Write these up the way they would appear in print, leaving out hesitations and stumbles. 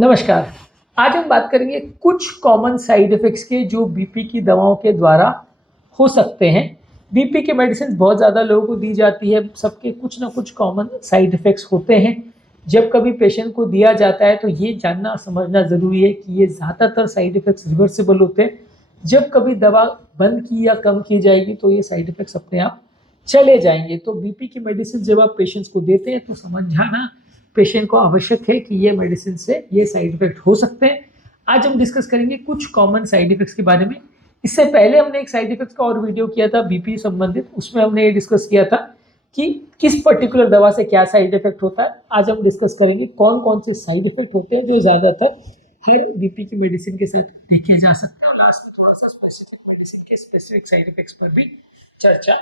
नमस्कार। आज हम बात करेंगे कुछ कॉमन साइड इफ़ेक्ट्स के जो बीपी की दवाओं के द्वारा हो सकते हैं। बीपी की मेडिसिन बहुत ज़्यादा लोगों को दी जाती है, सबके कुछ ना कुछ कॉमन साइड इफ़ेक्ट्स होते हैं। जब कभी पेशेंट को दिया जाता है तो ये जानना समझना ज़रूरी है कि ये ज़्यादातर साइड इफ़ेक्ट्स रिवर्सिबल होते हैं। जब कभी दवा बंद की या कम की जाएगी तो ये साइड इफ़ेक्ट्स अपने आप चले जाएंगे। तो बीपी की मेडिसिन जब आप पेशेंट्स को देते हैं तो समझ जाना पेशेंट को आवश्यक है कि ये मेडिसिन से ये साइड इफेक्ट हो सकते हैं। आज हम डिस्कस करेंगे कुछ कॉमन साइड इफेक्ट्स के बारे में। इससे पहले हमने एक साइड इफेक्ट्स का और वीडियो किया था बीपी संबंधित, उसमें हमने ये डिस्कस किया था कि किस पर्टिकुलर दवा से क्या साइड इफेक्ट होता है। आज हम डिस्कस करेंगे कौन कौन से साइड इफेक्ट होते हैं जो ज़्यादातर हर बीपी की मेडिसिन के साथ देखे जा सकते हैं। लास्ट में थोड़ा सा स्पेसिफिक मेडिसिन के स्पेसिफिक साइड इफेक्ट्स पर भी चर्चा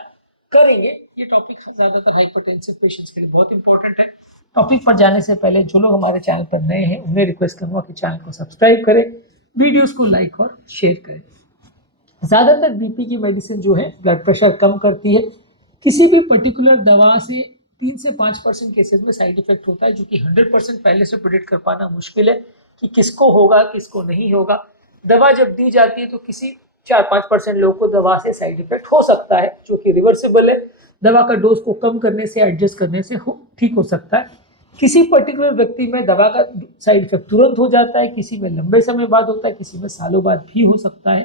करेंगे। ये टॉपिक ज़्यादातर हाइपरटेंसिव पेशेंट्स के लिए बहुत इंपॉर्टेंट है। टॉपिक पर जाने से पहले जो लोग हमारे चैनल पर नए हैं उन्हें रिक्वेस्ट करूंगा कि चैनल को सब्सक्राइब करें, वीडियोस को लाइक और शेयर करें। ज़्यादातर बीपी की मेडिसिन जो है ब्लड प्रेशर कम करती है। किसी भी पर्टिकुलर दवा से 3 से 5% केसेस में साइड इफेक्ट होता है, जो कि 100% पहले से प्रेडिक्ट कर पाना मुश्किल है कि किसको होगा किसको नहीं होगा। दवा जब दी जाती है तो किसी 4-5% लोगों को दवा से साइड इफेक्ट हो सकता है जो कि रिवर्सिबल है। दवा का डोज को कम करने से एडजस्ट करने से ठीक हो सकता है। किसी पर्टिकुलर व्यक्ति में दवा का साइड इफेक्ट तुरंत हो जाता है, किसी में लंबे समय बाद होता है, किसी में सालों बाद भी हो सकता है।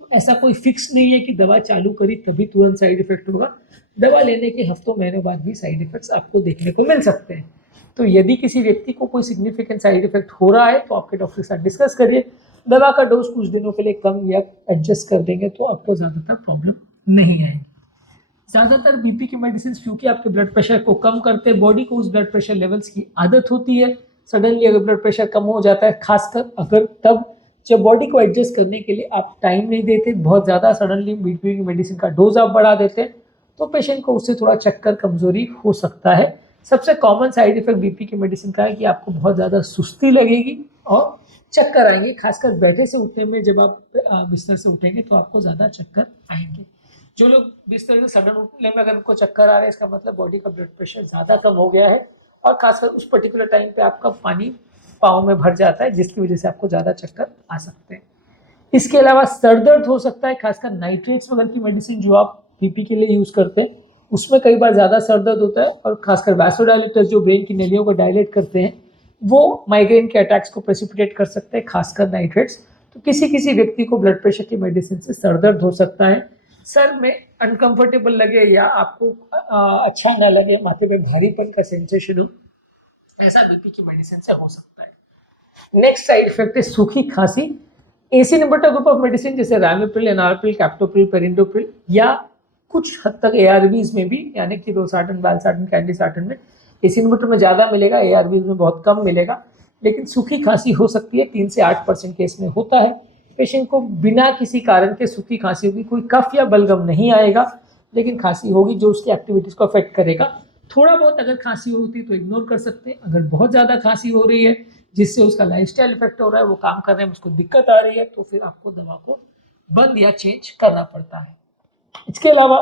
तो ऐसा कोई फिक्स नहीं है कि दवा चालू करी तभी तुरंत साइड इफेक्ट होगा। दवा लेने के हफ्तों महीनों बाद भी साइड इफेक्ट्स आपको देखने को मिल सकते हैं। तो यदि किसी व्यक्ति को कोई सिग्निफिकेंट साइड इफेक्ट हो रहा है तो आपके डॉक्टर के साथ डिस्कस करिए। दवा का डोज कुछ दिनों के लिए कम या एडजस्ट कर देंगे तो आपको ज़्यादातर प्रॉब्लम नहीं आएगी। ज़्यादातर बीपी की मेडिसिन क्योंकि आपके ब्लड प्रेशर को कम करते हैं, बॉडी को उस ब्लड प्रेशर लेवल्स की आदत होती है। सडनली अगर ब्लड प्रेशर कम हो जाता है, खासकर अगर तब जब बॉडी को एडजस्ट करने के लिए आप टाइम नहीं देते, बहुत ज़्यादा सडनली बीपी की मेडिसिन का डोज आप बढ़ा देते हैं, तो पेशेंट को उससे थोड़ा चक्कर कमजोरी हो सकता है। सबसे कॉमन साइड इफेक्ट बीपी की मेडिसिन का है कि आपको बहुत ज़्यादा सुस्ती लगेगी और चक्कर आएंगे। खासकर बैठे से उठने में, जब आप बिस्तर से उठेंगे तो आपको ज़्यादा चक्कर आएंगे। जो लोग बिस्तर से सडन उठने में अगर उनको चक्कर आ रहा है, इसका मतलब बॉडी का ब्लड प्रेशर ज़्यादा कम हो गया है और खासकर उस पर्टिकुलर टाइम पे आपका पानी पाँव में भर जाता है, जिसकी वजह से आपको ज़्यादा चक्कर आ सकते हैं। इसके अलावा सर दर्द हो सकता है, खासकर नाइट्रेट्स वगैरह की मेडिसिन जो आप बीपी के लिए यूज़ करते हैं उसमें कई बार ज़्यादा सर दर्द होता है। और खासकर वैसोडाइलेटर्स जो ब्रेन की नलियों को डायलेट करते हैं वो माइग्रेन के अटैक्स को प्रेसिपिटेट कर सकते हैं, खासकर नाइट्रेट्स। तो किसी किसी व्यक्ति को ब्लड प्रेशर की मेडिसिन से सर दर्द हो सकता है, सर में अनकंफर्टेबल लगे या आपको अच्छा ना लगे, माथे पे भारीपन का सेंसेशन हो, ऐसा बीपी की मेडिसिन से हो सकता है। नेक्स्ट साइड इफेक्ट है सूखी खांसी। AC inhibitor group of medicine जैसे रामिप्रिल, एनार्प्रिल, कैप्टोप्रिल, पेरिंडोप्रिल या कुछ हद तक एआरवीज में भी, यानी कि रोसाटन, वालसाटन, कैंडिसाटन में एसी इनहिबिटर में ज़्यादा मिलेगा, एआरवीज में बहुत कम मिलेगा। लेकिन सूखी खांसी हो सकती है, 3 से 8% केस में होता है। पेशेंट को बिना किसी कारण के सूखी खांसी होगी, कोई कफ या बलगम नहीं आएगा, लेकिन खांसी होगी जो उसकी एक्टिविटीज़ को अफेक्ट करेगा। थोड़ा बहुत अगर खांसी होती तो इग्नोर कर सकते हैं। अगर बहुत ज़्यादा खांसी हो रही है जिससे उसका लाइफस्टाइल इफेक्ट हो रहा है, वो काम करने में उसको दिक्कत आ रही है, तो फिर आपको दवा को बंद या चेंज करना पड़ता है। इसके अलावा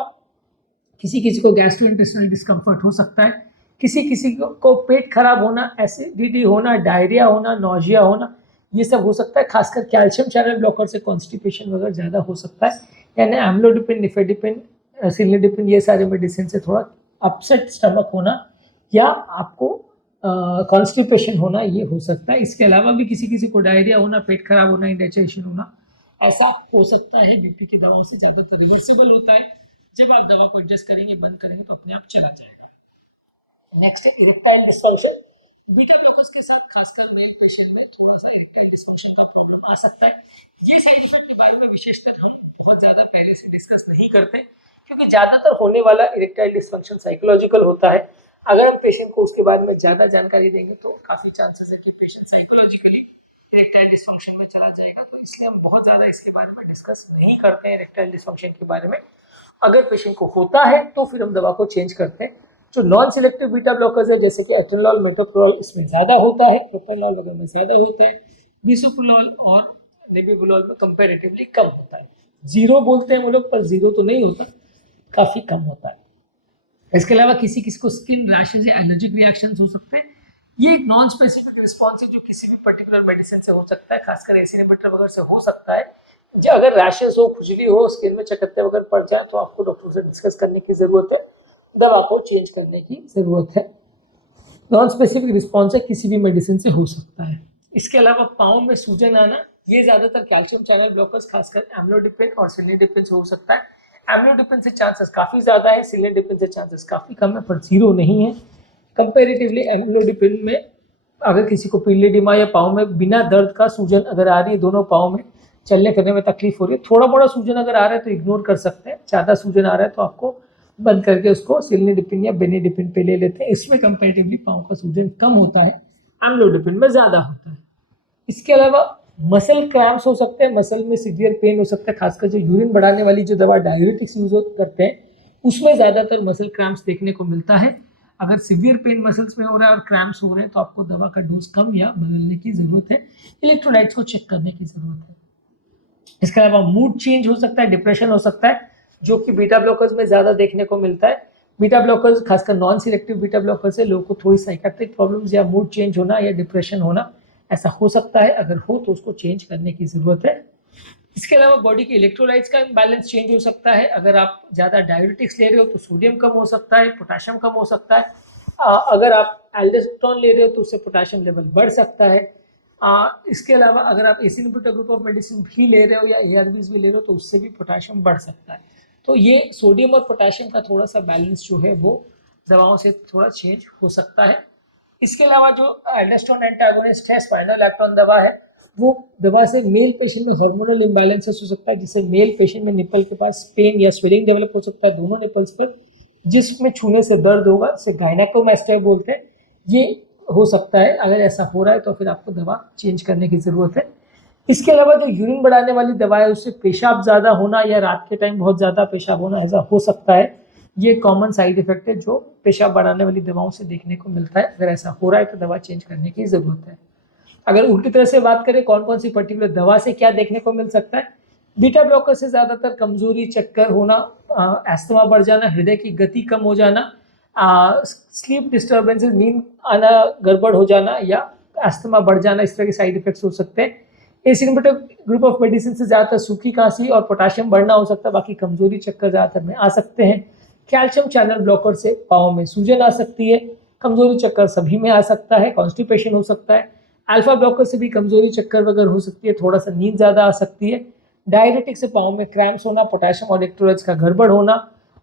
किसी किसी को गैस्ट्रोइंटेस्टाइनल डिस्कम्फर्ट हो सकता है, किसी किसी को पेट खराब होना, एसिडिटी होना, डायरिया होना, नोजिया होना, ये सब हो सकता है। खासकर कैल्शियम चैनल ब्लॉकर से कॉन्स्टिपेशन वगैरह ज़्यादा हो सकता है, यानी एम्लोडिपिन, निफेडिपिन, सिलिडिपिन, ये सारे मेडिसिन से थोड़ा अपसेट स्टमक होना या आपको कॉन्स्टिपेशन होना, ये हो सकता है। इसके अलावा भी किसी किसी को डायरिया होना, पेट खराब होना, इंडाइजेशन होना, ऐसा हो सकता है। बीपी की दवाओं से ज़्यादातर रिवर्सिबल होता है। जब आप दवा को एडजस्ट करेंगे, बंद करेंगे तो अपने आप चला जाएगा। नेक्स्ट है इरेक्टाइल डिस्फंक्शन। बीटा ब्लॉकर्स के साथ खासकर मेल पेशेंट में थोड़ा सा इरेक्टाइल डिस्फंक्शन का प्रॉब्लम आ सकता है। ये साइड इफेक्ट के बारे में विशेषकर हम बहुत ज़्यादा पहले से डिस्कस नहीं करते, क्योंकि ज़्यादातर होने वाला इरेक्टाइल डिस्फंक्शन साइकोलॉजिकल होता है। अगर हम पेशेंट को उसके बारे में ज़्यादा जानकारी देंगे तो काफ़ी चांसेस है कि पेशेंट साइकोलॉजिकली इरेक्टाइल डिस्फंक्शन में चला जाएगा। तो इसलिए हम बहुत ज़्यादा इसके बारे में डिस्कस नहीं करते हैं इरेक्टाइल डिस्फंक्शन के बारे में। अगर पेशेंट को होता है तो फिर हम दवा को चेंज करते हैं। जो नॉन सिलेक्टिव बीटा ब्लॉकर्स है जैसे कि एटेनॉल, मेटोप्रोल, इसमें ज़्यादा होता है, प्रोपेनॉल वगैरह में ज़्यादा होते हैं, बिसोप्रोल और नेबिवोलोल में कंपैरेटिवली कम होता है। जीरो बोलते हैं वो लोग, पर जीरो तो नहीं होता, काफ़ी कम होता है। इसके अलावा किसी किसी को स्किन रैशेज या एलर्जिक रिएक्शंस हो सकते हैं। ये एक नॉन स्पेसिफिक रिस्पॉन्स है जो किसी भी पर्टिकुलर मेडिसिन से हो सकता है, खासकर एसी इनहिबिटर वगैरह से हो सकता है। अगर रैशेस हो, खुजली हो, स्किन में चकत्ते वगैरह पड़ जाए तो आपको डॉक्टर से डिस्कस करने की जरूरत है, दवा को चेंज करने की जरूरत है। नॉन स्पेसिफिक रिस्पॉन्स है, किसी भी मेडिसिन से हो सकता है। इसके अलावा पाँव में सूजन आना, ये ज्यादातर कैल्शियम चैनल ब्लॉकर्स खासकर एम्लोडिपिन और सिलिडिपिन से हो सकता है। एम्लोडिपिन से चांसेस काफी ज्यादा है, सिलिडिपिन से चांसेस काफी कम है, पर जीरो नहीं है। कंपेरेटिवली एम्लोडिपिन में अगर किसी को पीलिडिमा या पाँव में बिना दर्द का सूजन अगर आ रही है, दोनों पाँव में चलने फिरने में तकलीफ हो रही है, थोड़ा बड़ा सूजन अगर आ रहा है तो इग्नोर कर सकते हैं, ज्यादा सूजन आ रहा है तो आपको बंद करके उसको सिलिडिपिन या बेनिडिपिन पे ले लेते हैं। इसमें कंपेरेटिवली पाँव का सूजन कम होता है, एम्लोडिपिन में ज्यादा होता है। इसके अलावा मसल क्रैम्प्स हो सकते हैं, मसल में सीवियर पेन हो सकता है, खासकर जो यूरिन बढ़ाने वाली जो दवा डाययूरेटिक्स यूज करते हैं उसमें ज्यादातर मसल क्रैम्प्स देखने को मिलता है। अगर सीवियर पेन मसल्स में हो रहा है और क्रैम्प्स हो रहे हैं तो आपको दवा का डोज कम या बदलने की जरूरत है, इलेक्ट्रोलाइट्स को चेक करने की जरूरत है। इसके अलावा मूड चेंज हो सकता है, डिप्रेशन हो सकता है, जो कि बीटा ब्लॉकर्स में ज्यादा देखने को मिलता है। बीटा ब्लॉकर्स खासकर नॉन सिलेक्टिव बीटा ब्लॉकर्स से लोगों को थोड़ी साइकेट्रिक प्रॉब्लम्स या मूड चेंज होना या डिप्रेशन होना ऐसा हो सकता है। अगर हो तो उसको चेंज करने की जरूरत है। इसके अलावा बॉडी के इलेक्ट्रोलाइट्स का इम्बैलेंस चेंज हो सकता है। अगर आप ज़्यादा डाययूरेटिक्स ले रहे हो तो सोडियम कम हो सकता है, पोटाशियम कम हो सकता है। अगर आप एल्डोस्टेरोन ले रहे हो तो उससे पोटाशियम लेवल बढ़ सकता है। इसके अलावा अगर आप AC inhibitor group of medicine भी ले रहे हो या एआरबीज भी ले रहे हो तो उससे भी पोटाशियम बढ़ सकता है। तो ये सोडियम और पोटाशियम का थोड़ा सा बैलेंस जो है वो दवाओं से थोड़ा चेंज हो सकता है। इसके अलावा जो एल्डोस्टेरोन एंटागोनिस्ट है, स्पाइनोलैक्टोन दवा है, वो दवा से मेल पेशेंट में हार्मोनल इम्बैलेंसेस हो सकता है, जिससे मेल पेशेंट में निपल के पास पेन या स्वेलिंग डेवलप हो सकता है दोनों निपल्स पर, जिसमें छूने से दर्द होगा, इसे गायनेकोमास्टिया बोलते हैं। ये हो सकता है। अगर ऐसा हो रहा है तो फिर आपको दवा चेंज करने की जरूरत है। इसके अलावा जो यूरिन बढ़ाने वाली दवा है उससे पेशाब ज़्यादा होना या रात के टाइम बहुत ज़्यादा पेशाब होना ऐसा हो सकता है। ये कॉमन साइड इफेक्ट है जो पेशाब बढ़ाने वाली दवाओं से देखने को मिलता है। अगर ऐसा हो रहा है तो दवा चेंज करने की ज़रूरत है। अगर उल्टी तरह से बात करें कौन कौन सी पर्टिकुलर दवा से क्या देखने को मिल सकता है, बीटा ब्लॉकर से ज़्यादातर कमजोरी, चक्कर होना, अस्थमा बढ़ जाना, हृदय की गति कम हो जाना, स्लीप डिस्टर्बेंसेस, नींद आना गड़बड़ हो जाना या अस्थमा बढ़ जाना, इस तरह के साइड इफेक्ट्स हो सकते हैं। AC inhibitor group of medicine से ज़्यादातर सूखी खांसी और पोटाशियम बढ़ना हो सकता है, बाकी कमजोरी, चक्कर ज़्यादातर में आ सकते हैं। कैल्शियम चैनल ब्लॉकर से पाँव में सूजन आ सकती है, कमजोरी, चक्कर सभी में आ सकता है, कॉन्स्टिपेशन हो सकता है। अल्फा ब्लॉकर से भी कमजोरी, चक्कर वगैरह हो सकती है, थोड़ा सा नींद ज़्यादा आ सकती है। डायरेटिक से पाँव में क्रैम्प्स होना, पोटाशियम और इलेक्ट्रोलाइट्स का गड़बड़ होना,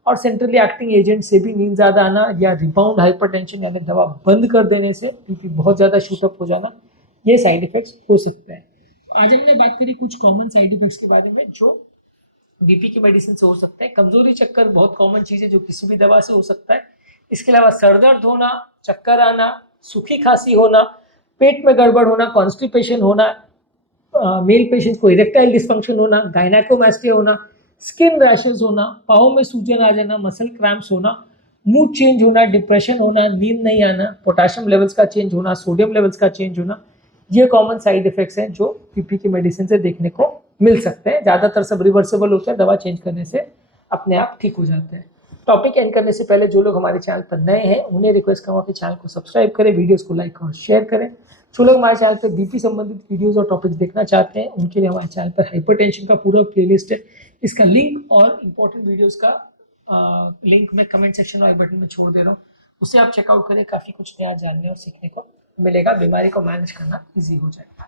और सेंट्रली एक्टिंग एजेंट से भी नींद ज़्यादा आना या रिबाउंड हाइपरटेंशन यानी दवा बंद कर देने से क्योंकि बहुत ज़्यादा शूटअप हो जाना, ये साइड इफेक्ट्स हो सकते हैं। आज हमने बात करी कुछ कॉमन साइड इफेक्ट्स के बारे में जो बीपी की मेडिसिन से हो सकते हैं। कमजोरी, चक्कर बहुत कॉमन चीज़ है जो किसी भी दवा से हो सकता है। इसके अलावा सरदर्द होना, चक्कर आना, सूखी खांसी होना, पेट में गड़बड़ होना, कॉन्स्टिपेशन होना, मेल पेशेंट को इरेक्टाइल डिस्फंक्शन होना, गायनेकोमास्टिया होना, स्किन रैशेस होना, पाँव में सूजन आ जाना, मसल क्रैम्प्स होना, मूड चेंज होना, डिप्रेशन होना, नींद नहीं आना, पोटाशियम लेवल्स का चेंज होना, सोडियम लेवल्स का चेंज होना, ये कॉमन साइड इफेक्ट्स हैं जो बीपी की मेडिसिन से देखने को मिल सकते हैं। ज़्यादातर सब रिवर्सेबल होते हैं, दवा चेंज करने से अपने आप ठीक हो जाते हैं। टॉपिक एंड करने से पहले जो लोग हमारे चैनल पर नए हैं उन्हें रिक्वेस्ट करूँगा कि चैनल को सब्सक्राइब करें, वीडियोस को लाइक और शेयर करें। जो लोग हमारे चैनल पर बीपी संबंधित वीडियोस और टॉपिक्स देखना चाहते हैं उनके लिए हमारे चैनल पर हाइपरटेंशन का पूरा प्लेलिस्ट है। इसका लिंक और इम्पोर्टेंट वीडियोस का लिंक मैं कमेंट सेक्शन और आई बटन में छोड़ दे रहा हूँ, उसे आप चेकआउट करें। काफ़ी कुछ नया जानने और सीखने को मिलेगा, बीमारी को मैनेज करना ईजी हो जाएगा।